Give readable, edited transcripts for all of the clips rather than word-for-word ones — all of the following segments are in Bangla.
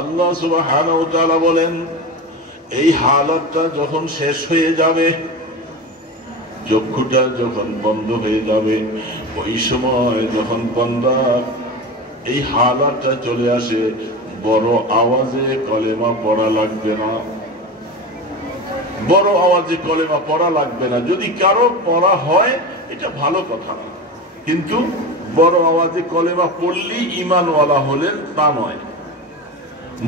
আল্লাহ সুবহানাহু ওয়া তাআলা বলেন, এই হালাতটা যখন শেষ হয়ে যাবে, চক্ষুটা যখন বন্ধ হয়ে যাবে, ওই সময় যখন বান্দা এই হালাতটা চলে আসে, বড় আওয়াজে কলেমা পড়া লাগবে না। বড় আওয়াজে কলেমা পড়া লাগবে না। যদি কারো পড়া হয় এটা ভালো কথা, কিন্তু বড় আওয়াজে কলেমা পড়লেই ঈমানওয়ালা হলেন তা নয়।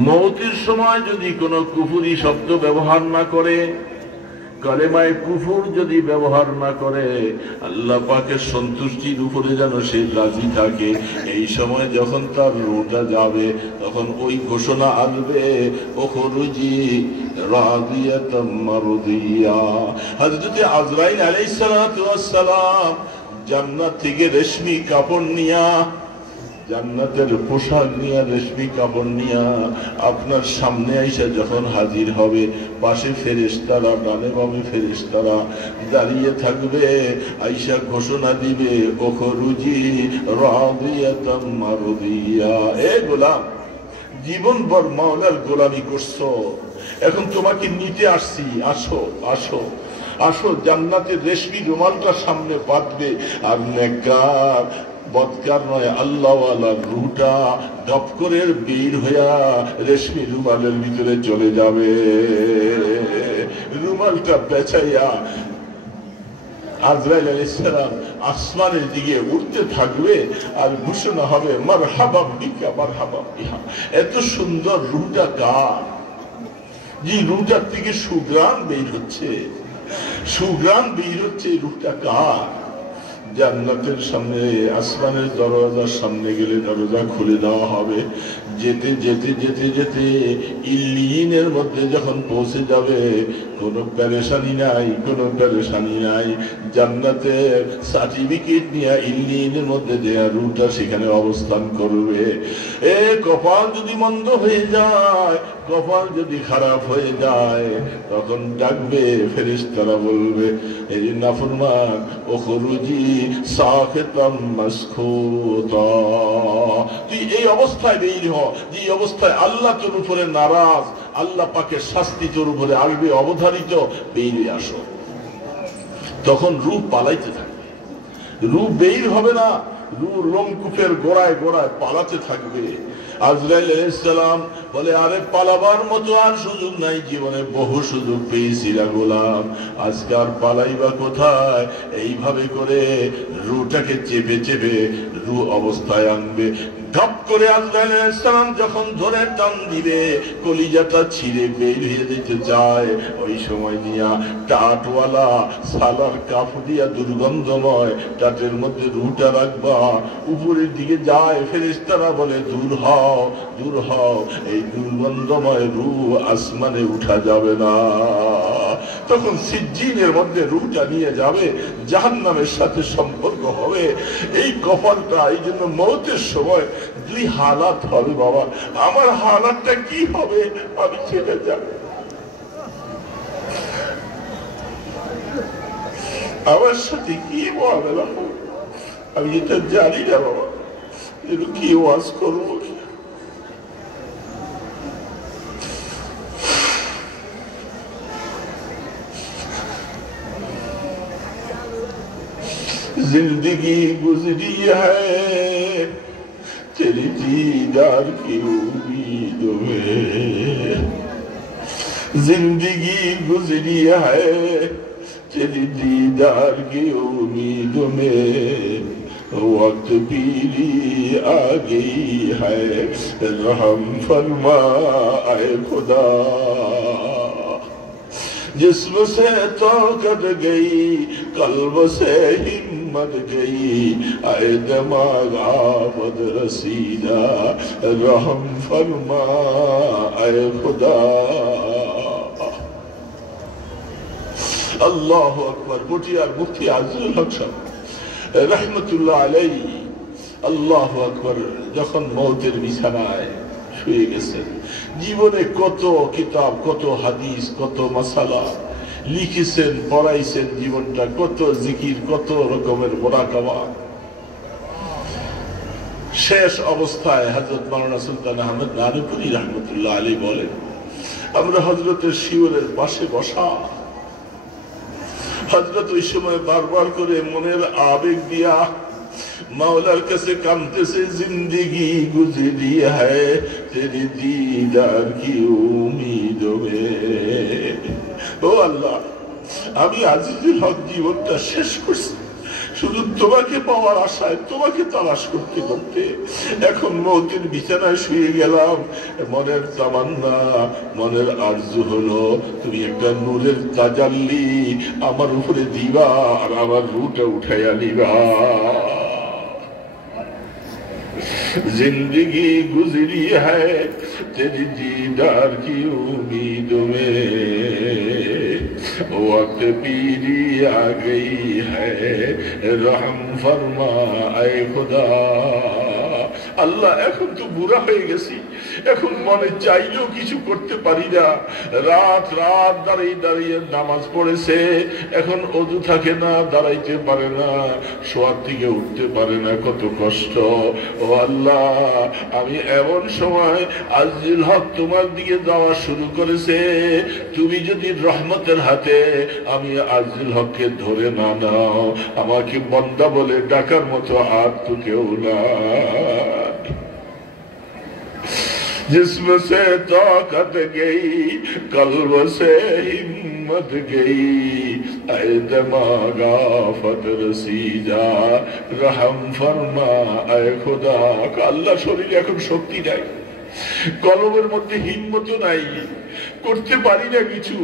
মওতের সময় যদি কোনো কুফরি শব্দ ব্যবহার না করে, কালেমায়ে কুফর যদি ব্যবহার না করে, আল্লাহ পাকের সন্তুষ্টির উপরে যেন সে রাজি থাকে। এই সময় যখন তার রূহটা যাবে, তখন ওই ঘোষণা আসবে, ওখরুজি রাদিয়াতাম মারদিয়া। হযরত আজরাইল আলাইহিস সালাতু ওয়াস সালাম জান্নাত থেকে রেশমি কাপড় নিয়া, জান্নাতের পোশাক নিয়া, রেশমি কাপড় নিয়া আপনার সামনে আইসা যখন হাজির হবে, পাশে ফেরেশতারা, ডানে বামে ফেরেশতারা দাঁড়িয়ে থাকবে, আইসা ঘোষণা দিবে, ওখরুজি রাদিয়াতাম মারদিয়া। এ গোলাম, জীবনভর মাওলার গোলামি করছো, এখন তোমাকে নিতে আসছি, আসো আসো আসো। জান্নাতের রেশমি রুমালটা সামনে বাঁধবে, আর নেককার বদকার নয় আল্লাহওয়ালার রূহটা গপ করে বের হইয়া রেশমি রুমালের ভিতরে চলে যাবে। রুমালটা পেঁচাইয়া আজরাইল আলাইহিস সালাম আসমানের দিকে উঠতে থাকবে, আর ঘোষণা হবে, মারহাবা বিকা মারহাবা বিহা। এত সুন্দর রূহটা কার? যে রূহটার থেকে সুগ্রাণ বের হচ্ছে, সুগ্রাণ বের হচ্ছে, রূহটা কার? জান্নাতের সামনে, আসমানের দরজার সামনে গেলে দরজা খুলে দেওয়া হবে। যেতে যেতে যেতে যেতে ইল্লিয়িনের মধ্যে যখন পৌঁছে যাবে, কোনো পেরেশানি নাই, কোনো পেরেশানি নাই। জান্নাতের সার্টিফিকেট নিয়ে ইল্লিয়িনের মধ্যে দেয়া রূহটা সেখানে অবস্থান করবে। এ কপাল যদি মন্দ হয়ে যায়, কপাল যদি খারাপ হয়ে যায়, তখন ডাকবে, ফেরেশতারা বলবে, এই নাফরমান ওখরুজি সাখিতাম মাসখুতা। তুই এই অবস্থায় বের হ, যে অবস্থায় আল্লাহ তোর উপরে নারাজ, আল্লাহ পাকের শাস্তি তোর উপরে আসবে অবধারিত, বেরিয়ে আসো। তখন রূহ পালাইতে থাকবে, রূহ বের হবে না, রূহ লোমকূপের গোড়ায় গোড়ায় পালাতে থাকবে। আজরাইল আলাইহিস সালাম বলে, আরে পালাবার মতো আর সুযোগ নাই, জীবনে বহু সুযোগ পেয়েছিলা গোলাম, আজকে আর পালাইবা কোথায়? এইভাবে করে রূহটাকে চেপে চেপে রূহ অবস্থায় আনবে। ঢপ করে আজরাইল আলাইহিস সালাম যখন ধরে টান দিবে, কলিজাটা ছিঁড়ে বের হয়ে যেতে চায়, ওই সময় নিয়া টাটওয়ালা সালার কাফ দিয়া দুর্গন্ধময় টাটের মধ্যে রূহটা রাখবা, উপরের দিকে যায়। ফেরেশতারা বলে, দূর হও দূর হও, এই দুর্গন্ধময় রূহ আসমানে উঠা যাবে না। তখন সিজ্জিনের মধ্যে রূহটা নিয়ে যাবে, জাহান্নামের সাথে সম্পর্ক হবে। এই কপালটা, এই জন্য মওতের সময় দুই হালাত হবে বাবা। আমার হালাতটা কি হবে আমি সেটা জানি, আমার সাথে কি মহাবেলা হবে আমি এটা জানি না বাবা। কি ওয়াজ করবো, जिंदगी गुजरी है तेरी दीदार की उम्मीदों में, जिंदगी गुजरी है तेरी दीदार की उम्मीदों में, वक्त पीली आ गई है रहम फरमा आए खुदा, जिस्म से ताकत गई कल्ब से हिम्मत गई, आए दिमाग आमद रसीदा रहम फरमा आए खुदा। আল্লাহু আকবার। পটিয়ার মুফতি আজিজুল হক সাহেব রাহমাতুল্লাহ আলাইহি, আল্লাহু আকবার, যখন মওতের বিছানায় শুয়ে গেছেন, জীবনে কত কিতাব, কত হাদিস, কত মাসালা লিখেছেন, পড়াইছেন, জীবনটা কত জিকির, কত রকমের মুরাকাবা। শেষ অবস্থায় হযরত মাওলানা সুলতান আহমদ নানুপুরি রহমতুল্লাহ আলাইহি বলেন, আমরা হযরতের শিওরের পাশে বসা। হযরত ওই সময় বারবার করে মনের আবেগ দিয়া मौला कैसे कामते से जिंदगी गुजरी है तेरी दीदार की उम्मीदों में। ओ अल्लाह, আমি আজিজুল হক জীবনটা শেষ করছি শুধু তোমাকে পাওয়ার আশায়, তোমাকে তালাশ করতে করতে। এখন মৌতের বিছানায় শুয়ে গেলাম, মনের তামান্না, মনের আরজু হলো তুমি একটা নূরের তাজাল্লি আমার উপরে দিবা আর আমার রুটা উঠাইয়া নিবা। जिंदगी गुजरी है तेरी दीदार की उम्मीदों में, वक्त पीरी आ गई है रहम फरमा ऐ खुदा। আল্লাহ, এখন তো বুড়া হয়ে গেছি, এখন মনে চাইলেও কিছু করতে পারি না। রাত রাত দাঁড়িয়ে দাঁড়িয়ে নামাজ পড়েছে, এখন অজু থাকে না, দাঁড়াইতে পারে না, শোয়ার থেকে উঠতে পারে না, কত কষ্ট। ও আল্লাহ, আমি এমন সময় আজিজুল হক তোমার দিকে যাওয়া শুরু করেছে, তুমি যদি রহমতের হাতে আমি আজিজুল হককে ধরে না নাও, আমাকে বন্দা বলে ডাকার মতো হাত তো কেউ না। जिस्म से ताकत गई, कल्ब से हिम्मत गई, ऐ दिमागा फत रसी जा रहम फरमा ऐ खुदा। আল্লাহ, শরীরে এখন শক্তি নাই, কলবের মধ্যে হিম্মত নাই, করতে পারি না কিছু,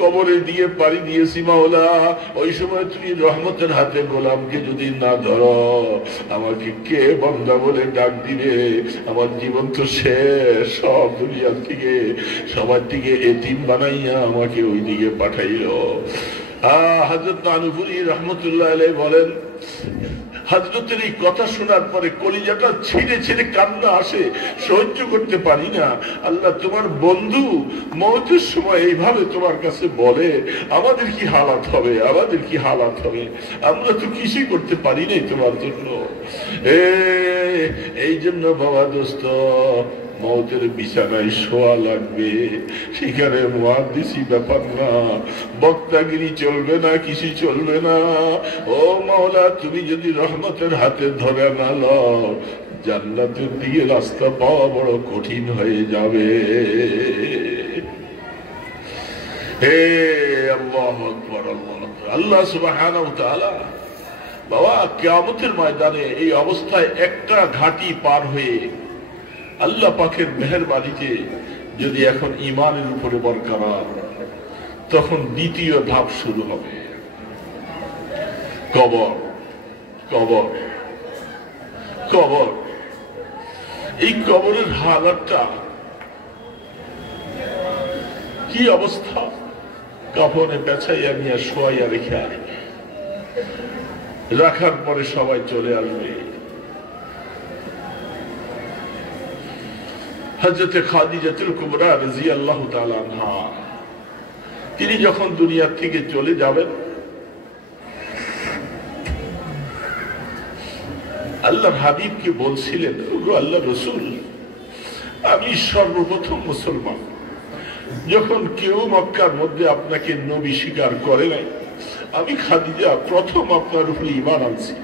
কবরে দিয়ে পারি দিয়েছি মাওলা। ওই সময় তুমি রহমতের হাতে গোলামকে যদি না ধরো, আমাকে কে বান্দা বলে ডাক দিবে? আমার জীবন তো শেষ, সব দুনিয়ার থেকে সবার থেকে এতিম বানাইয়া আমাকে ওই দিকে পাঠাইলো। হযরত নানুপুরি রহমতুল্লাহ আলাইহি বলেন, হযরতের এই কথা শোনার পরে কলিজাটা ছিঁড়ে ছিঁড়ে কান্না আসে, সহ্য করতে পারি না। আল্লাহ, তোমার বন্ধু মওতের সময় এইভাবে তোমার কাছে বলে, আমাদের কি হালাত হবে, আমাদের কি হালাত হবে? আমরা তো কিছুই করতে পারি নাই তোমার জন্য। এই জন্য বাবা দোস্ত, মওতের বিছানায় শোয়া লাগবে, সেখানে মুহাদ্দিসি ব্যাপার না, বক্তাগিরি চলবে না, কিছু চলবে না। ও মাওলা, তুমি যদি রহমতের হাতে ধরে না লও, জান্নাতের দিকে রাস্তা পাওয়া বড় কঠিন হয়ে যাবে। হে আল্লাহু আকবার, আল্লাহ সুবহানাহু ওয়া তাআলা বাবা কিয়ামতের ময়দানে এই অবস্থায় একটা ঘাটি পার হয়ে আল্লাহ পাকের মেহেরবানিতে যদি এখন ঈমানের উপরে বরকরার, তখন দ্বিতীয় ধাপ শুরু হবে, কবর। কবর কবর এই কবরের হালাতটা কি অবস্থা? কাফনে পেঁচাইয়া নিয়ে শোয়াইয়া রেখে রাখার পরে সবাই চলে আসবে। হযরত খাদিজাতুল কুবরা রাদিয়াল্লাহু তাআলা আনহা, তিনি যখন দুনিয়া থেকে চলে যাবেন, আল্লাহর হাবিবকে বলছিলেন, ওগো আল্লাহর রাসূল, আমি সর্বপ্রথম মুসলমান, যখন কেউ মক্কার মধ্যে আপনাকে নবী স্বীকার করে নাই, আমি খাদিজা প্রথম আপনার উপরে ঈমান আনছি,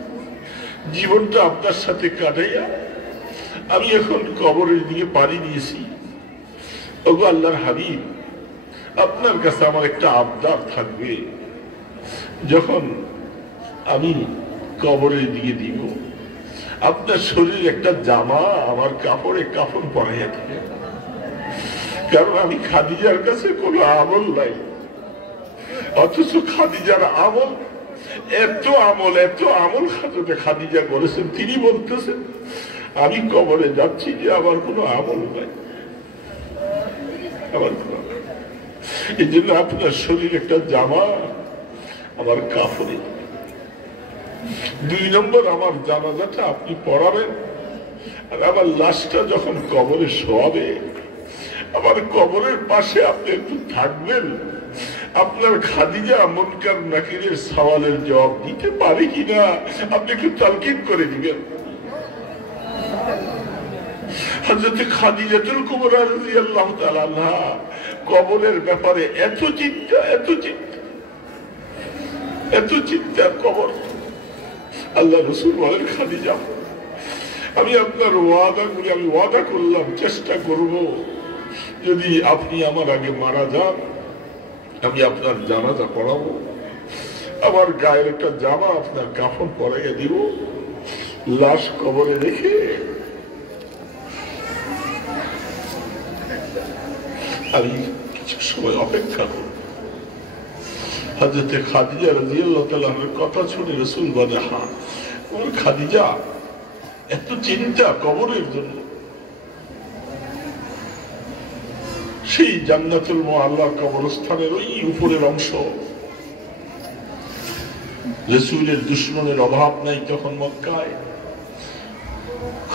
জীবনটা আপনার সাথে কাটাইয়া আমি এখন কবরের দিকে পাড়ি দিয়েছি। ওগো আল্লাহর হাবিব, আপনার কাছে আমার একটা আবদার থাকবে, যখন আমি কবরের দিকে দিব, আপনার শরীরে একটা জামা আমার কাপড়ে কাফন পরাইয়া দিবেন, কারণ আমি খাদিজার কাছে কোনো আমল নাই, অথচ খাদিজার আমল এত আমল খাদিজা করেছেন। তিনি বলতেছেন, আমি কবরে যাচ্ছি যে আমার কোনো আমল নাই, এই জন্য আপনার শরীর একটা জামা আমার কাপড়ে। 2 নম্বর, আমার জানাজাটা আপনি পড়াবেন, আর আমার লাশটা যখন কবরে শোয়াবে, আমার কবরের পাশে আপনি একটু থাকবেন, আপনার খাদিজা মুনকার নাকিরের সওয়ালের জবাব দিতে পারে কিনা আপনি একটু তালকিন করে দিবেন। হযরত খাদিজাতুল কুবরা রাদিয়াল্লাহু তাআলা আনহা কবরের ব্যাপারে এত চিন্তা কবর। আল্লাহ রাসূল বলেন, খাদিজা আমি আপনার আমি ওয়াদা করলাম, চেষ্টা করব যদি আপনি আমার আগে মারা যান আমি আপনার জানাজা পড়াবো, আমার গায়ের একটা জামা আপনার কাফন পরাইয়া দিব, লাশ কবরে রেখে আমি কিছু সময় অপেক্ষা করব। হযরত খাদিজা রাদিয়াল্লাহু তাআলার কথা শুনে রাসূল বলেন, হ্যাঁ খাদিজা এত চিন্তা কবরের জন্য। সেই জান্নাতুল মুআল্লার কবরস্থানের ওই উপরের অংশ, রাসূলের দুশমনের অভাব নাই তখন মক্কায়।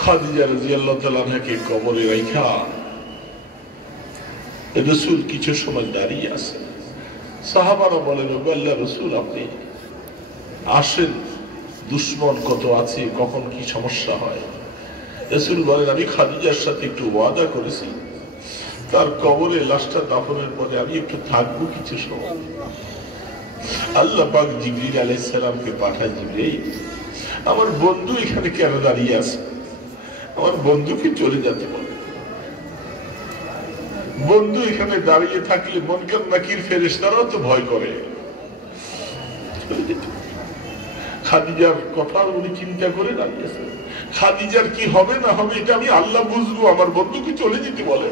খাদিজা রাদিয়াল্লাহু তাআলা আনহাকে কবরে রাখা রাসূল কিছু সময় দাঁড়িয়ে আছেন। সাহাবারা বলেন, আল্লাহর রাসূল আপনি আসেন, দুশমন কত আছে, কখন কি সমস্যা হয়। রাসূল বলেন, আমি খাদিজার সাথে একটু ওয়াদা করেছি, তার কবরে লাশটা দাফনের পরে আমি একটু থাকবো কিছু সময়। আল্লাহ পাক জিবরিল আলাইহিস সালামকে পাঠায়, জিবরিল আমার বন্ধু এখানে কেন দাঁড়িয়ে আছে, আমার বন্ধুকে চলে যেতে বলে। বন্ধু এখানে দাঁড়িয়ে থাকলে মুনকার নাকির ফেরেশতারাও তো ভয় করে। খাদিজার কথা উনি চিন্তা করে দাঁড়িয়েছেন, খাদিজার কি হবে না হবে এটা আমি আল্লাহ বুঝবো, আমার বন্ধুকে চলে যেতে বলে।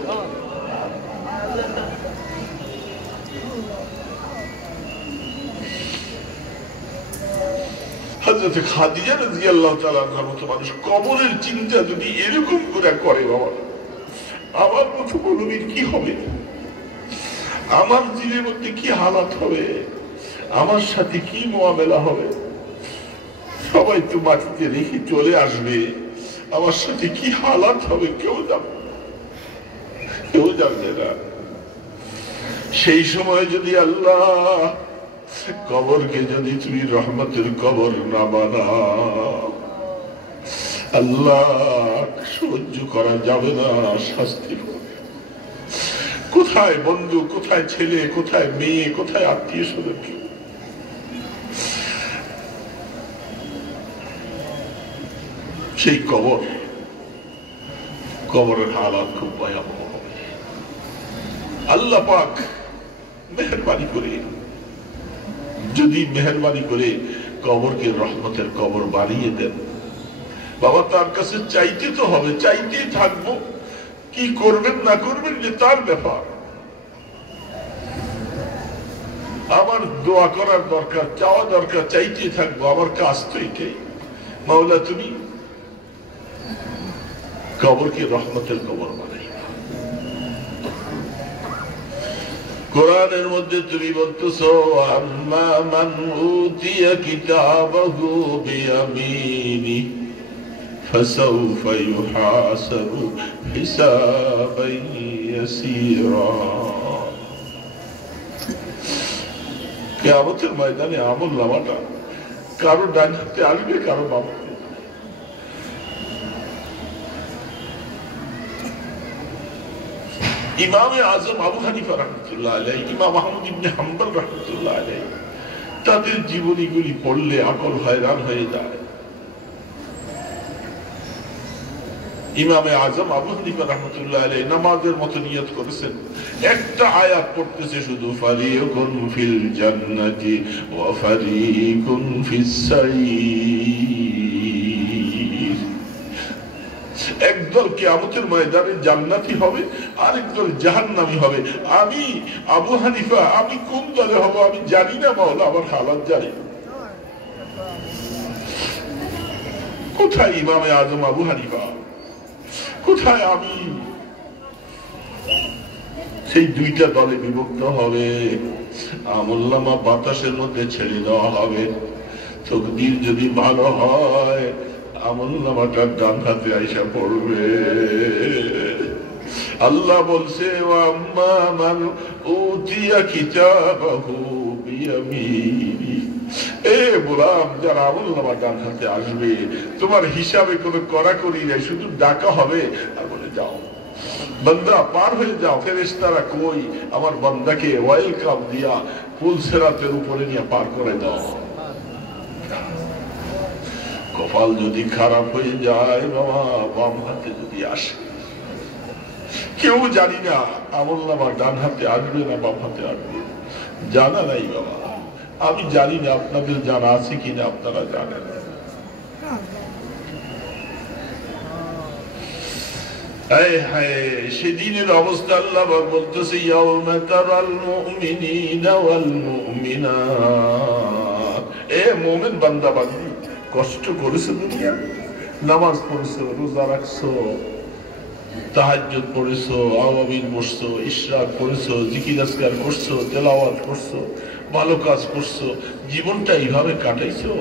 হযরত খাদিজা রাদিয়াল্লাহু তাআলা আনহার মতো মানুষ কবরের চিন্তা যদি এরকম করে করে, বাবা আমার মতো মুমিন কি হবে, আমার দিলের মধ্যে কি হালাত হবে, আমার সাথে কি মুআমেলা হবে। সবাই তো মাটিতে রেখে চলে আসবে, আমার সাথে কি হালাত হবে কেউ জানবে না। সেই সময় যদি আল্লাহ কবরকে যদি তুমি রহমতের কবর না বানাও, আল্লাহ সহ্য করা যাবে না, শাস্তি। কোথায় বন্ধু, কোথায় ছেলে, কোথায় মেয়ে, কোথায় আত্মীয় স্বজন, সেই কবরের হালাত খুব ভয়াবহ হবে। আল্লাহ পাক মেহেরবানি করে যদি মেহেরবানি করে কবরকে রহমতের কবর বানিয়ে দেন, বাবা তার কাছে চাইতে তো হবে, চাইতেই থাকবো, কি করবেন না করবেন যে তার ব্যাপার। আমার দোয়া করার দরকার, চাওয়া দরকার, চাইতেই থাকবো, আমার কাজ তো এটাই। মাওলা তুমি কবরকে রহমতের কবর বানাই। কোরআনের মধ্যে তুমি বলতেছো, আম্মা মান উতিয়া কিতাবাহু বিয়ামিনি ফাসাউফা ইউহাসাবু হিসাবান ইয়াসীরা। কিয়ামতের ময়দানে আমলনামাটা কারো ডান হাতে আসবে, কারো বাম হাতে। ইমামে আজম আবু হানিফা রাহমাতুল্লাহ আলাইহি, ইমাম আহমদ ইবনে হাম্বল রাহমাতুল্লাহ আলাইহি, তাদের জীবনীগুলি পড়লে আকল হয়রান হয়ে যায়। ইমামে আজম আবু হানিফা রাহমাতুল্লাহ আলাইহি নামাজের মতো নিয়ত করেছেন, একটা আয়াত পড়তেছে শুধু, ফারিকুন ফিল জান্নাতি ওয়া ফারিকুন ফিস সাঈর। একদল কিয়ামতের ময়দানে জান্নাতি হবে, আরেকদল জাহান্নামী হবে। আমি আবু হানিফা, আমি কোন দলে হব আমি জানি না, মাওলা আমার হালাত জানি। কোথায় ইমামে আজম আবু হানিফা, কোথায় আমি? সেই দুইটা দলে বিভক্ত হবে। আমলনামা বাতাসের মধ্যে ছেড়ে দেওয়া হবে। তকদীর যদি ভালো হয় আমলনামাটা ডান হাতে আইসা পড়বে। আল্লাহ বলছে, আম্মা মান উতিয়া কিতাবাহু বিয়ামিনি। এ গোলাম, যার আমলনামা ডান হাতে আসবে, তোমার হিসাবে কোনো কড়াকড়ি নাই, শুধু ডাকা হবে আর বলে যাও, বান্দা পার হয়ে যাও। ফেরেশতারা কই? আমার বান্দাকে ওয়েলকাম দিয়া পুল সিরাতের উপরে নিয়ে পার করে দাও। কপাল যদি খারাপ হয়ে যায় বাবা, বাম হাতে যদি আসে, কেউ জানি না আমলনামা ডান হাতে আসবে না বাম হাতে আসবে, জানা নাই বাবা। আমি জানি না, আপনাদের জানা আছে কিনা আপনারা জানেন। সেদিনের অবস্থা আল্লাহ বলতেছে, ইয়াউমা তারাল মুমিনিনা ওয়াল মুমিনাত। এ মুমিন বান্দা বান্দি, কষ্ট করেছো দুনিয়া, নামাজ পড়ছো, রোজা রাখছো, তাহাজ্জুদ পড়েছো, আওয়াবিল পড়ছো, ইশরাক পড়েছো, জিকির আজকার করছো, তেলাওয়াত করছো, ভালো কাজ করছো, জীবনটা এইভাবে কাটাইছো।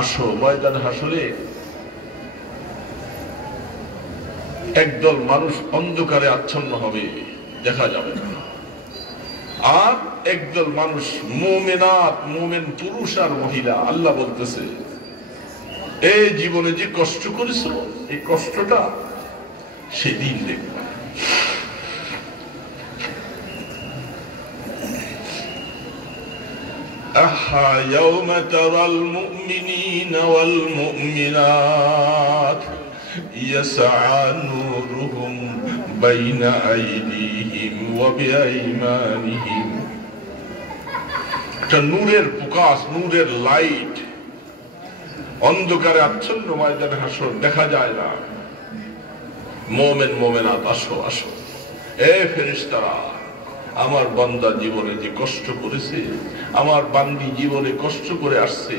আসো ময়দান হাসরে একদল মানুষ অন্ধকারে আচ্ছন্ন হবে, দেখা যাবে না। আর একদল মানুষ মুমিনাত, মুমিন পুরুষ আর মহিলা। আল্লাহ বলতেছে, এই জীবনে যে কষ্ট করেছো, এই কষ্টটা সেদিন দেখবা। আহা ইয়াউমা তারাল মুমিনিনা ওয়াল মুমিনাত ইয়াসআ নূরুহুম বাইনা আইদিহিম ওয়া বিআইমানিহিম। এটা নূরের প্রকাশ, নূরের লাইট। অন্ধকারে আচ্ছন্ন ময়দানে হাসর, দেখা যায় না। মুমিন মুমিনাত, আসো আসো। এ ফেরেশতারা, আমার বান্দা জীবনে যে কষ্ট করেছে, আমার বান্দি জীবনে কষ্ট করে আসছে,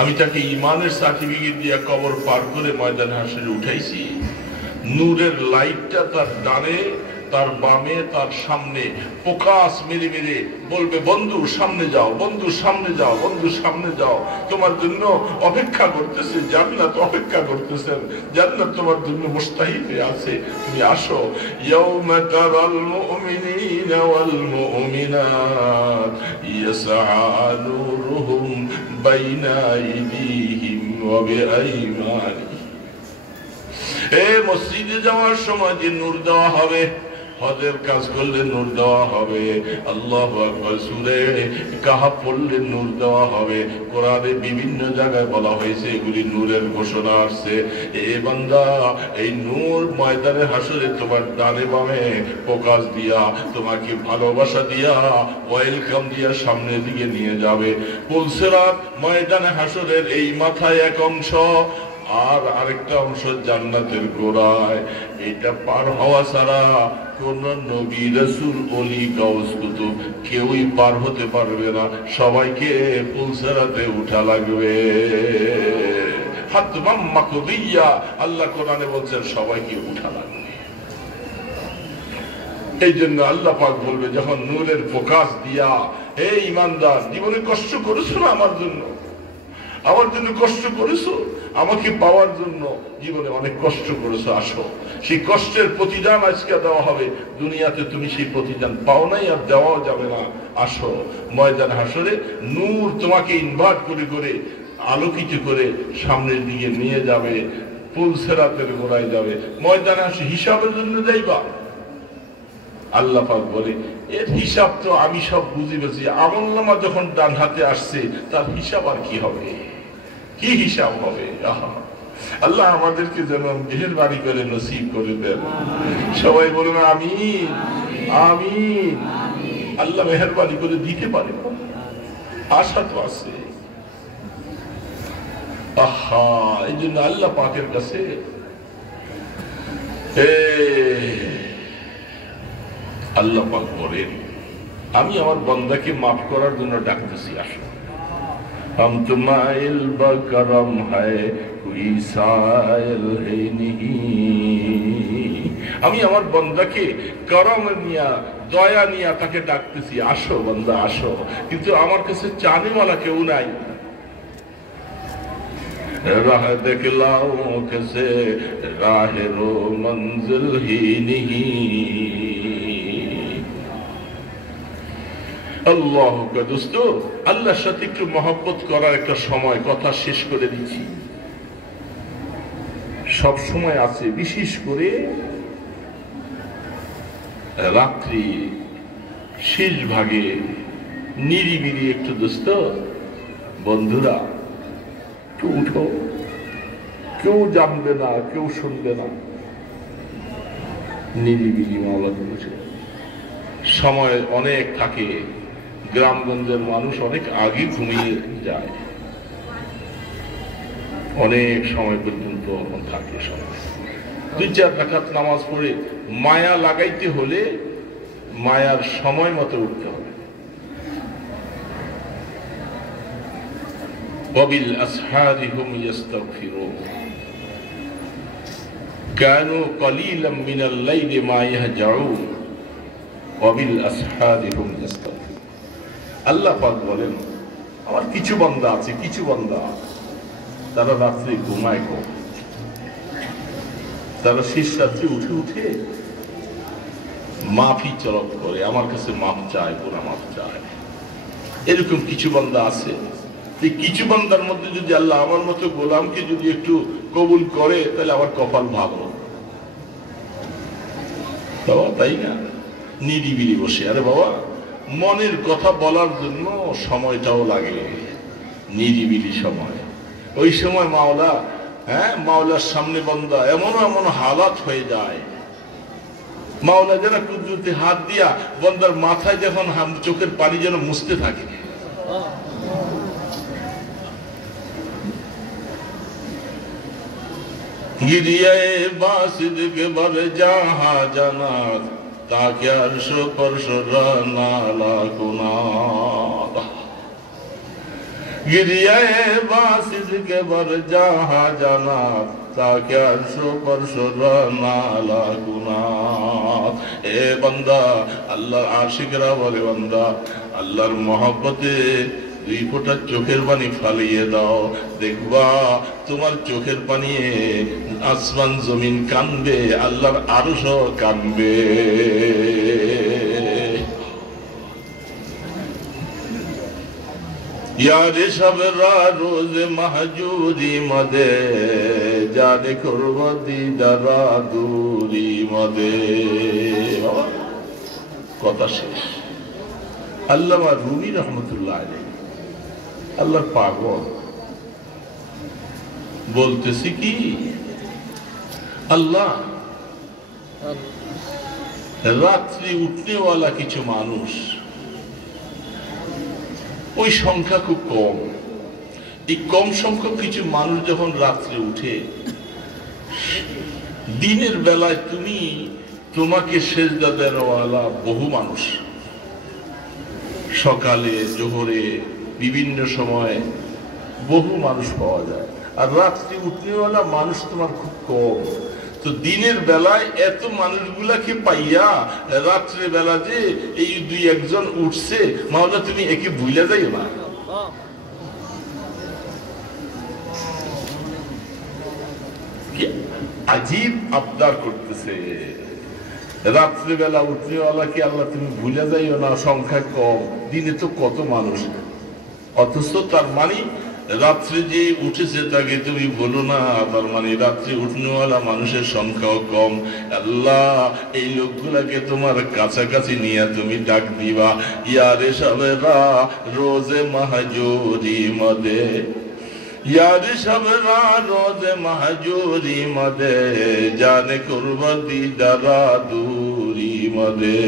আমি তাকে ইমানের সার্টিফিকেট দিয়ে কবর পার করে ময়দানে হাসরে উঠাইছি। নূরের লাইটটা তার ডানে, তার বামে, তার সামনে প্রকাশ মেরে মেরে বলবে, বন্ধু সামনে যাও, বন্ধু সামনে যাও, বন্ধু সামনে যাও, তোমার জন্য অপেক্ষা করতেছে, জান্নাত অপেক্ষা করতেছেন, জান্নাত তোমার জন্য মুস্তাহিদ আছে, তুমি আসো। ইয়াউমা তারাল মুমিনিনা ওয়াল মুমিনাত ইয়াসআ নূরুহুম বাইনা আইদিহিম ওয়া বিআইমানিহিম। এ মসজিদে যাওয়ার সময় যে নূর দেওয়া হবে, হজের কাজ করলে নূর দেওয়া হবে, আল্লাহু আকবার সূরা কাহফ পড়লে নূর দেওয়া হবে। কোরআনে বিভিন্ন জায়গায় বলা হয়েছে এগুলি নূরের ঘোষণা আসছে। এ বান্দা, এই নূর ময়দানে হাসরে তোমার ডানে বামে প্রকাশ দিয়া, তোমাকে ভালোবাসা দিয়া, ওয়েলকাম দিয়া সামনের দিকে নিয়ে যাবে। পুল সিরাত ময়দানে হাসরের এই মাথায় এক অংশ, আর আরেকটা অংশ জান্নাতের গোড়ায়। এটা পার হওয়া ছাড়া কোন নবী, রাসূল, ওলি, গাউস, কুতুব কেউই পার হতে পারবে না। সবাইকে পুল সিরাতে উঠা লাগবে। হাতমাম মাকদিয়া, আল্লাহ কোরআনে বলছেন সবাইকে উঠা লাগবে। এই জন্য আল্লাহ পাক বলবে যখন নূরের প্রকাশ দিয়া, হে ঈমানদার, জীবনে কষ্ট করেছো না আমার জন্য, আমার জন্য কষ্ট করেছো, আমাকে পাওয়ার জন্য জীবনে অনেক কষ্ট করেছো, আসো। সেই কষ্টের প্রতিদান আজকে দেওয়া হবে। দুনিয়াতে তুমি সেই প্রতিদান পাও নাই, আর দেওয়াও যাবে না। আসো ময়দান হাসরে, নূর তোমাকে ইনভার্ট করে করে, আলোকিত করে সামনের দিকে নিয়ে যাবে, পুল সিরাতের গোড়ায় যাবে। ময়দান হাসরে হিসাবের জন্য যাইবা। আল্লাহ পাক বলে, এর হিসাব তো আমি সব বুঝি পেয়েছি। আমলনামা যখন ডান হাতে আসছে, তার হিসাব আর কি হবে, কি হিসাব হবে? আল্লাহ আমাদেরকে যেন মেহেরবানি করে নসিব করে দেন। সবাই বলুন আমিন, আমিন। আল্লাহ মেহেরবানি করে দিতে পারে, আশা তো আছে। আহা, এই জন্য আল্লাহ পাকের কাছে আল্লাহ পাক বলেন, আমি আমার বান্দাকে মাফ করার জন্য ডাকতেছি, আসো। हम तुम्हाइल बकरम है कोई साइल है नहीं। আমি আমার বান্দাকে করম নিয়া, দয়া নিয়া তাকে ডাকতেছি, আসো বান্দা আসো। কিন্তু আমার কাছে চানেওয়ালা কেউ নাই। রাহ দেখলাও कैसे রাহেরো मंजिल ही नहीं। আল্লাহ দোস্ত, আল্লাহর সাথে একটু মহব্বত করার একটা সময়, কথা শেষ করে দিচ্ছি। সব সময় আছে, বিশেষ করে রাত্রি শেষ ভাগে নিরিবিলি একটু দোস্ত বন্ধুরা একটু উঠো, কেউ জানবে না, কেউ শুনবে না, নিরিবিলি মাওলা বলেছে। সময় অনেক থাকে, গ্রামগঞ্জের মানুষ অনেক আগে ঘুমিয়ে যায়, অনেক সময় পর্যন্ত থাকে সময়। 2-4 রাকাত নামাজ পড়ে মায়া লাগাইতে হলে মায়ার সময় মতো উঠতে হবে। ওয়াবিল আসহারি হুম ইস্তাগফিরুন কানু কলিলাম মিনাল লাইলি মা ইয়াহজাউন ওয়াবিল আসহারি হুম ইস্তাগফিরুন। আল্লাহ পাক বলেন, আমার কিছু বান্দা আছে, কিছু বান্দা তারা রাত্রে ঘুমায় কম, তারা শেষ রাত্রে উঠে উঠে মাফি চরক করে, আমার কাছে মাফ চায়, পুরা মাফ চায়। এরকম কিছু বান্দা আছে। এই কিছু বান্দার মধ্যে যদি আল্লাহ আমার মতো গোলামকে যদি একটু কবুল করে, তাহলে আমার কপাল ভালো। বাবা তাই না? নিরিবিলি বসে, আরে বাবা মনের কথা বলার জন্য সময়টাও লাগে, নিরিবিলি সময়। ওই সময় মাওলা, মাওলার সামনে বান্দা এমন এমন হালাত হয়ে যায়, মাওলা যেন কুদরতে হাত দিয়া বান্দার মাথায় যখন চোখের পানি যেন মুছতে থাকে। গিরিয়ায়ে বাসিদ কে বার জাহা জানাত তাকে আরশ পরশ রানা লাগুনা। गिरियाए बासिद के बर जहाँ जाना ताकि अर्शो परशो नाला गुना। ए बंदा अल्लाह आशिकरा बोले बंदा अल्लाहर मोहब्बते দুই ফোঁটা চোখের পানি ফালিয়ে দাও, দেখবা তোমার চোখের পানি আসমান জমিন কানবে, আল্লাহর আরশ কানবে। यार शबरा रोज महजूरी मदे जाने कुर्बती दरा दूरी मदे। কথা শেষ। আল্লামা রুমি রহমতুল্লাহ আলাইহি আল্লাহর পাগল বলতেছি কি, আল্লাহ রাত্রি উঠনেওয়ালা কিছু মানুষ, ওই সংখ্যা খুব কম। এই কম সংখ্যক কিছু মানুষ যখন রাত্রে উঠে, দিনের বেলায় তুমি তোমাকে সেজদা দেওয়ালা বহু মানুষ, সকালে জোহরে বিভিন্ন সময় বহু মানুষ পাওয়া যায়, আর রাত্রে উঠনেওয়ালা মানুষ তোমার খুব কম। তো দিনের বেলায় এত মানুষগুলাকে পাইয়া রাত্রে বেলা যে এই 2-1 উঠছে, মাওলা তুমি একে ভুলে যাইও না। আজীব আবদার করতেছে, রাত্রে বেলা উঠনেওয়ালাকে আল্লাহ তুমি ভুলে যাইও না, সংখ্যা কম, দিনে তো কত মানুষ। অথচ তার মানে রাত্রে যে উঠেছে তাকে তুমি বলো না, তার মানে রাত্রে উঠনেওয়ালা মানুষের সংখ্যাও কম। আল্লাহ এই লোকগুলাকে তোমার কাছাকাছি নিয়ে তুমি ডাক দিবা, ইয়ারে সবেরা রোজে মাহজুরি মদে, ইয়ারে সবেরা রোজে মাহজুরি মদে জানে কুরবতি দারা দূরি মদে।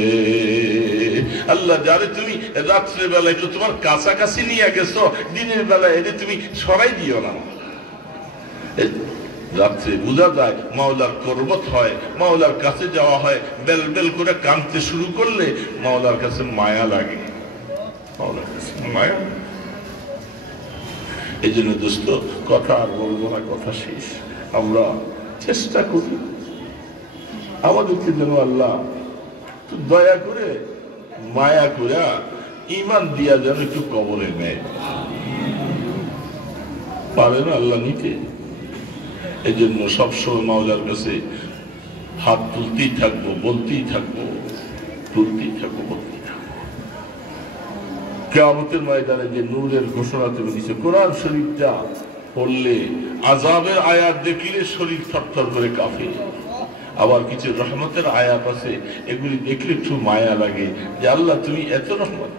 আল্লাহ যারে তুমি রাত্রে বেলা একটু তোমার কাছাকাছি নিয়ে গেছো, দিনের বেলায় এদের তুমি সরাই দিও না। রাত্রে বোঝা যায় মাওলার কুরবত হয়, মাওলার কাছে যাওয়া হয়, বেল বেল করে কাঁদতে শুরু করলে মাওলার কাছে মায়া লাগে, মাওলার কাছে মায়া। এই জন্য দোস্ত কথা আর বলবো না, কথা শেষ। আমরা চেষ্টা করি আমাদেরকে যেন আল্লাহ দয়া করে মায়া করে ইমান দিয়া যেন একটু কবরে নেয়, পারে না আল্লাহ নিতে। এই জন্য সবসময় মাওলার কাছে হাত তুলতেই থাকবো, বলতেই থাকবো, তুলতেই থাকবো, বলতেই থাকবো। কিয়ামতের ময়দানে যে নূরের ঘোষণা তুমি দিচ্ছ, কোরআন শরীফটা পড়লে আযাবের আয়াত দেখলে শরীর থরথর করে কাঁপে। আবার কিছু রহমতের আয়াত আছে, এগুলি দেখলে একটু মায়া লাগে যে আল্লাহ তুমি এত রহমত।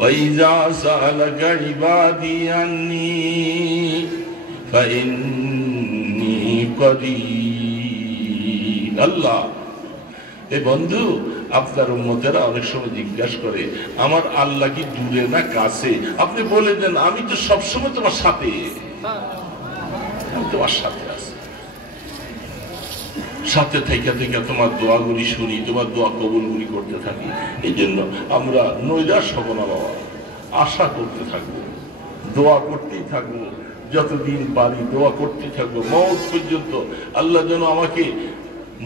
وَإِذَا سَأَلَكَ عِبَادِي عَنِّي فَإِنِّي قَرِيبٌ। আল্লাহ, এ বন্ধু, আপনার উম্মতেরা অনেক সময় জিজ্ঞাসা করে আমার আল্লাহ কি দূরে না কাছে? আপনি বলে দেন আমি তো সবসময় তোমার সাথে, আমি তোমার সাথে আছি, সাথে থেকে থেকে তোমার দোয়াগুলি শুনি, তোমার দোয়া কবুলগুলি করতে থাকি। এই জন্য আমরা নৈরাশ হব না বাবা, আশা করতে থাকবো, দোয়া করতেই থাকবো, যতদিন পারি দোয়া করতেই থাকবো মওত পর্যন্ত। আল্লাহ যেন আমাকে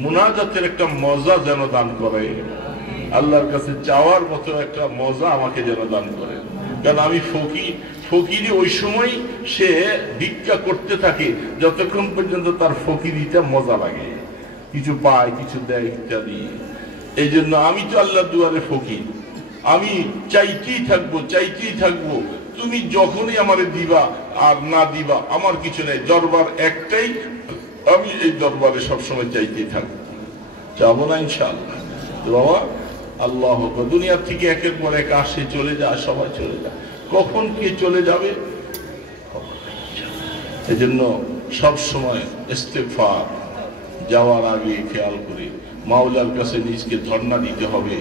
মুনাজাতের একটা মজা যেন দান করে, আল্লাহর কাছে চাওয়ার মতো একটা মজা আমাকে যেন দান করে। কারণ আমি ফকিরি ওই সময় সে ভিক্ষা করতে থাকে যতক্ষণ পর্যন্ত তার ফকিরিটা মজা লাগে, কিছু পায়, কিছু দেয় ইত্যাদি। এই জন্য আমি তো আল্লাহ দুয়ারে ফকির, আমি চাইতেই থাকবো, চাইতেই থাকবো। তুমি যখনই আমারে দিবা আর না দিবা আমার কিছু নেই, দরবার একটাই, আমি এই দরবারে সবসময় চাইতেই থাকবো, যাবো না ইনশাআল্লাহ। বাবা, আল্লাহ দুনিয়ার থেকে একের পর এক আসে, চলে যায়, সবাই চলে যায়, কখন কে চলে যাবে। এই জন্য সবসময় ইস্তেগফার, যাওয়ার আগে খেয়াল করে মাওলার কাছে নিজকে ধর্ণা দিতে হবে,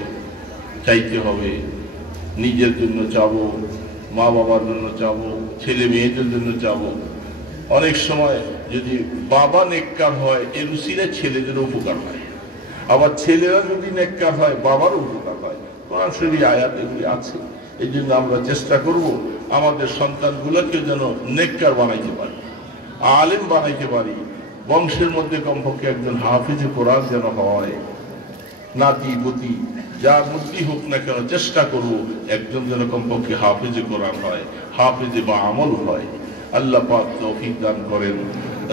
চাইতে হবে। নিজের জন্য চাবো, মা বাবার জন্য চাবো, ছেলে মেয়েদের জন্য চাবো। অনেক সময় যদি বাবা নেককার হয় এর উসিলায় ছেলেদের উপকার হয়, আবার ছেলেরা যদি নেককার হয় বাবার উপকার হয়। কোরআন শরীফে আয়াত এগুলি আছে। এই জন্য আমরা চেষ্টা করব আমাদের সন্তানগুলোকে যেন নেককার বানাইতে পারি, আলেম বানাইতে পারি। বংশের মধ্যে কমপক্ষে একজন হাফিজে কোরআন যেন হয়, নাতি পুতি যার মধ্যেই হোক না কেন চেষ্টা করব একজন যেন কমপক্ষে হাফিজে কোরআন হয়, হাফিজে বা আমল হয়। আল্লাহ পাক তৌফিক দান করেন।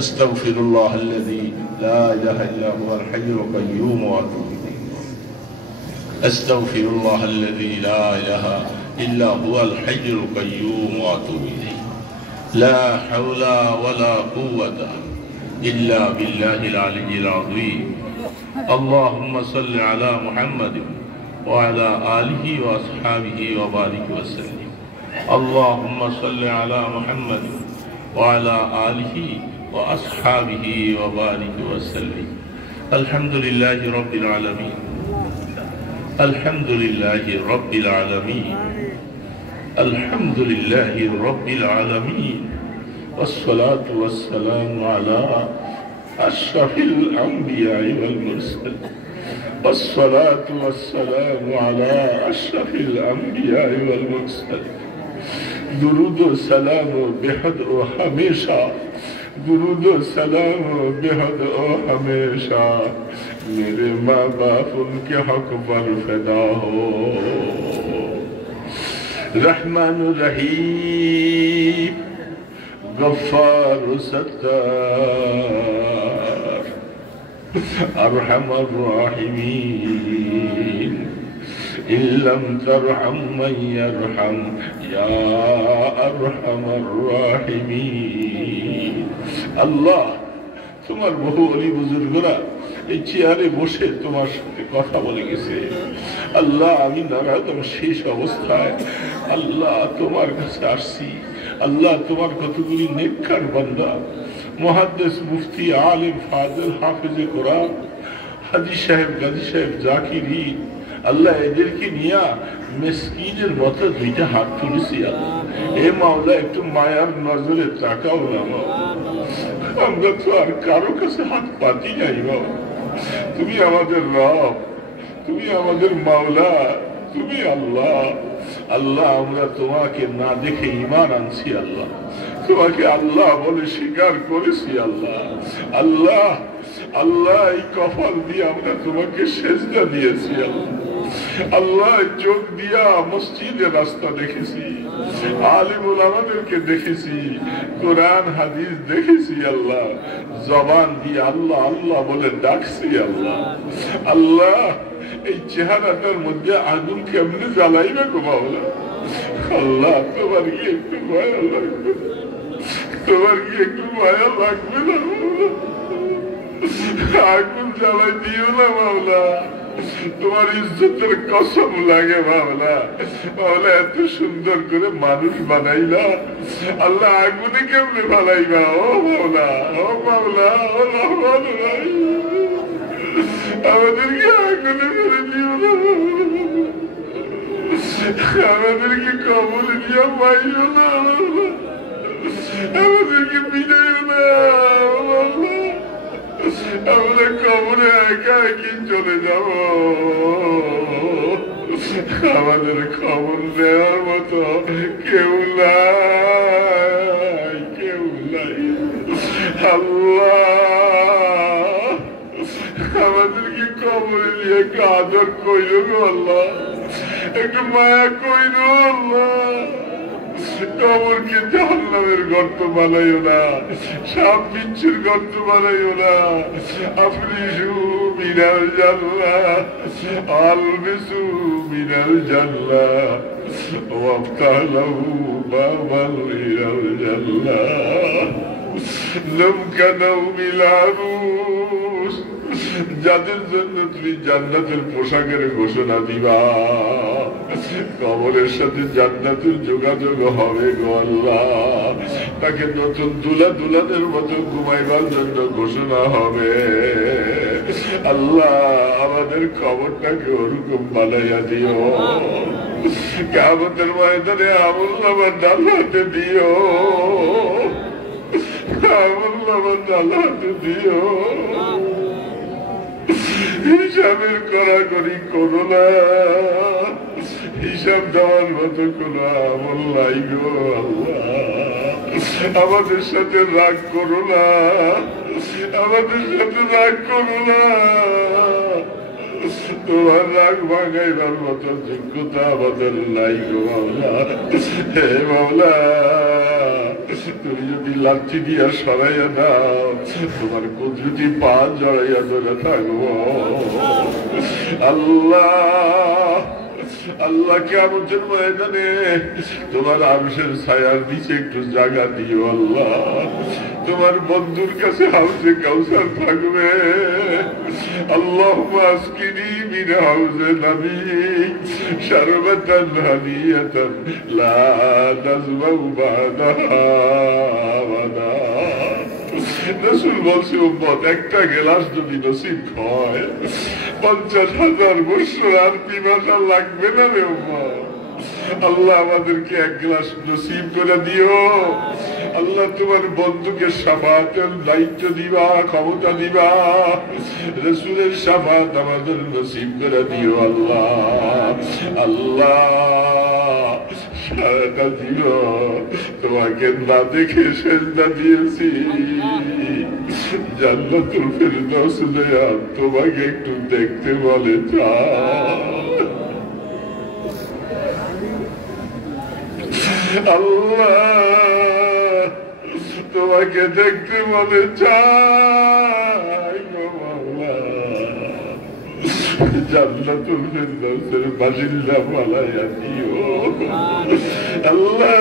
আস্তাগফিরুল্লাহাল্লাযী লা ইলাহা ইল্লা হুয়াল হাইয়ুল কাইয়্যুম ওয়া আতুবু ইলাইহি। আস্তাগফিরুল্লাহাল্লাযী লা ইলাহা ইল্লা হুয়াল হাইয়ুল কাইয়্যুম ওয়া আতুবু ইলাইহি। লা হাওলা ওয়ালা কুওয়াতা ইল্লা বিল্লাহিল আলিয়্যিল আযীম। اللهم صل على محمد وعلى آله وأصحابه وبارك وسلم. اللهم صل على محمد وعلى آله وأصحابه وبارك وسلم. الحمد لله رب العالمين. الحمد لله رب العالمين. الحمد لله رب العالمين. والصلاة والسلام على أشرف الأنبياء والمرسلين. والصلاة والسلام على أشرف الأنبياء والمرسلين. درود و سلام و بحد و ہمیشہ، درود و سلام و بحد و ہمیشہ میرے ماں باپ ان کے حق پر فدا ہو. رحمان رحیم، غفار ستار، ارحم الراحمین. إن لم ترحم من يرحم يا أرحم الراحمين. আল্লাহ, তোমার বহু অলি বুজুর্গরা এই চেয়ারে বসে তোমার সাথে কথা বলে গেছে। আল্লাহ, আমি নারাদম শেষ অবস্থায় আল্লাহ তোমার কাছে আসছি। আল্লাহ, তোমার কতগুলি নেককার বান্দা, মুহাদ্দিস, মুফতি, আলেম, ফাজিল, হাফেজে কোরআন, হাজী সাহেব, গাজী সাহেব, জাকিরি, আল্লাহ এদেরকে নিয়ে মিসকিনের মতো দুইটা হাত তুলেছি। আল্লাহ, এ মাওলা একটু মায়ার নজরে তাকাও না বাবা। আমরা তো আর কারো কাছে হাত পাতি নাই বাবা। তুমি আমাদের রব, তুমি আমাদের মাওলা, তুমি আল্লাহ। আল্লাহ, আমরা তোমাকে না দেখে ঈমান আনছি। আল্লাহ, তোমাকে আল্লাহ বলে স্বীকার করেছি। আল্লাহ, আল্লাহ, আল্লাহ, এই কপাল দিয়ে আমরা তোমাকে সেজদা দিয়েছি। আল্লাহ, আল্লাহ, চোখ দিয়া মসজিদের রাস্তা দেখেছি, আলিম উলামাদেরকে দেখেছি, কোরআন হাদিস দেখেছি। আল্লাহ, জবান দিয়ে আল্লাহ আল্লাহ বলে ডাকছি। আল্লাহ, আল্লাহ, এই চেহারাটার মধ্যে আগুন কেমনে জ্বালাইবে গো মাওলা? আল্লাহ, তোমার কি একটু ভয়? আল্লাহ, তোমার কি একটু মায়া লাগবে না? আগুন জ্বালাই দিও না মাওলা, তোমার ইজ্জতের কসম লাগে মাওলা। মাওলা এত সুন্দর করে মানুষ বানাইলা, আল্লাহ আগুনে কেমনে বানাইবা? ও মাওলা, ও মাওলা, ও রহমান, আমাদেরকে আগুনে ফেলে দিও না, আমাদেরকে কবরে দিয়া পাইও না, আমাদেরকে বিদায় না, আমরা কবরে একা একই চলে যাব। আমাদের খবর দেওয়ার মতো কেউ নাই, কেউ নাই। আল্লাহ আমাদেরকে কবরে নিয়ে একটু আদর কইল গো আল্লাহ, একটু মায়া কইল আল্লাহ। কবরকে জাহান্নামের গর্ত বানাইও না, সাপ বিচ্ছুর গর্ত বানাইও না। আফরিসু মিনাল জান্নাহ, আলবিসু মিনাল জান্নাহ, ওয়াফতাহ লাহু বাবাল ইলাল জান্নাহ, লাম কানাউমিল আরুস। যাদের জন্য তুমি জান্নাতের পোশাকের ঘোষণা দিবা, কবরের সাথে জান্নাতের যোগাযোগ হবে গো আল্লাহ। তাকে নতুন দুলাদের মতো ঘুমাইবার জন্য ঘোষণা হবে। আল্লাহ আমাদের খবরটাকে ওরকম বানাইয়া দিও। কিয়ামতের ময়দানে আমুল্লাহ ডাল হাতে দিও, আমুল্লাহ ডাল হাতে দিও। হিসাবের কড়াকড়ি করো না, হিসাব দেওয়ার মতো কোন আমল নাই গো আল্লাহ। আমাদের সাথে রাগ করো না, আমাদের সাথে রাগ করো না। তোমার রাগ ভাঙাইবার মতো যোগ্যতা আমাদের নাই গো মাওলা। হে মাওলা, তুমি যদি লাঠি দিয়া সরাইয়া দাও, তোমার কুদরতি পা জড়াইয়া ধরে থাকবো। আল্লাহ আল্লাহ কিয়ামতের ময়দানে তোমার আরশের ছায়ার নিচে একটু জায়গা দিও আল্লাহ। তোমার বন্ধুর কাছে হাউজে কাউসার থাকবে। আল্লাহুম্মা আসকিনি মিন হাউজে নবী শারবাতান হানিয়াতান লা নাজমাউ বাদাহা আবাদা। রাসূল বলছে, উম্মত একটা গ্লাস যদি নসিব হয় 50,000 বছর আর পিপাসা লাগবে না রে উম্মত। আল্লাহ আমাদেরকে এক গ্লাস নসিব করে দিও। আল্লাহ তোমার বন্ধুকে শাফাতের দায়িত্ব দিবা, ক্ষমতা দিবা। রাসূলের শাফাত আমাদের নসিব করে দিও আল্লাহ। আল্লাহ সারাটা জীবন তোমাকে না দেখে সেজদা দিয়েছি, জান্নাতুল ফেরদাউস দেয়া তোমাকে একটু দেখতে বলে আল্লাহ, তোমাকে দেখতে বলে চাই গো মাওলা। জান্নাতুল ফেরদাউসের বাসিন্দা বানাইয়া দিও আল্লাহ।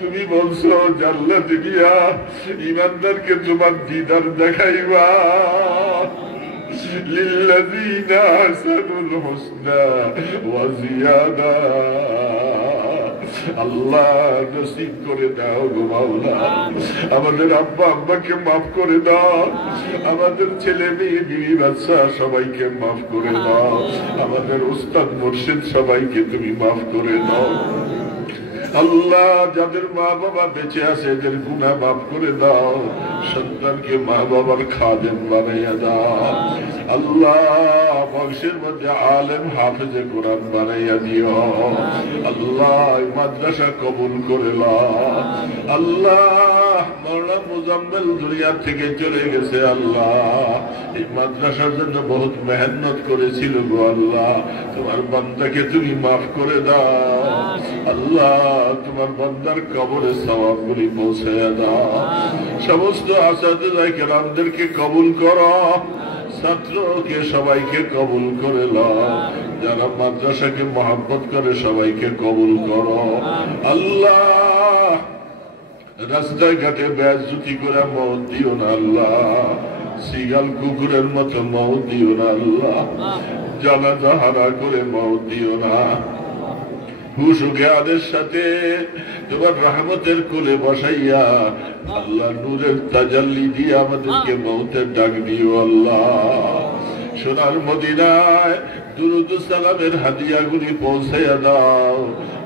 তুমি বলছো জান্নাতে গিয়া ইমানদারকে তোমার দিদার দেখাইবা। লিল্লাযীনা আহসানুল হুসনা ওয়া জিয়াদা। আল্লাহ নসিব করে দাও গো মাওলা। আমাদের আব্বা আম্মাকে মাফ করে দাও, আমাদের ছেলে মেয়ে বিবি বাচ্চা সবাইকে মাফ করে দাও, আমাদের উস্তাদ মুর্শিদ সবাইকে তুমি মাফ করে দাও আল্লাহ। যাদের মা বাবা বেঁচে আছে এদের গুনাহ মাফ করে দাও, সন্তানকে মা বাবার খাদেম বানাইয়া দাও আল্লাহ। বংশের মধ্যে আলেম হাফেজে কোরআন বানাইয়া দিও আল্লাহ। মাদ্রাসা কবুল করে নাও আল্লাহ। মাওলানা মুজাম্মেল দুনিয়া থেকে চলে গেছে আল্লাহ। এই মাদ্রাসার জন্য বহুত মেহনত করেছিল গো আল্লাহ। তোমার বান্দাকে তুমি মাফ করে দাও আল্লাহ। তোমার বান্দার কবরে সওয়াবগুলি পৌঁছায়া দাও। সমস্ত আসাতিজা কেরামদেরকে কবুল করো, ছাত্রকে সবাইকে কবুল করে নাও। যারা মাদ্রাসাকে মহব্বত করে সবাইকে কবুল করো আল্লাহ। রাস্তায় ঘাটে বেয়াজ্জতি করে মওত দিও না আল্লাহ, সিগাল কুকুরের মতো মওত দিও না আল্লাহ, জানাজা হারা করে মওত দিও না। হুশ ও জ্ঞানের সাথে তোমার রহমতের কোলে বসাইয়া আল্লাহ নূরের তাজাল্লি দিয়ে আমাদেরকে মওতের ডাক দিও আল্লাহ। সোনার মদিনায় দুরুদ ও সালামের হাদিয়াগুলি পৌঁছাইয়া দাও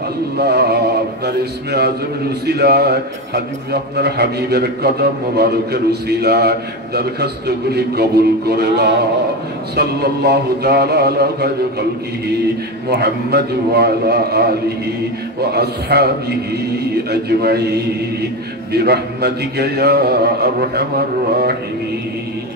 আল্লাহ। আপনার ইসমে আজমের উসিলায় আপনার হাবিবের কদম মোবারকের উসিলায় দরখাস্তগুলি কবুল করে নাও। সাল্লাল্লাহু তাআলা আলা খায়রি খালকিহি মুহাম্মাদ ওয়া আলা আলিহি ওয়া আসহাবিহি আজমাইন বিরহমাতিকা ইয়া আরহামার রাহিমিন।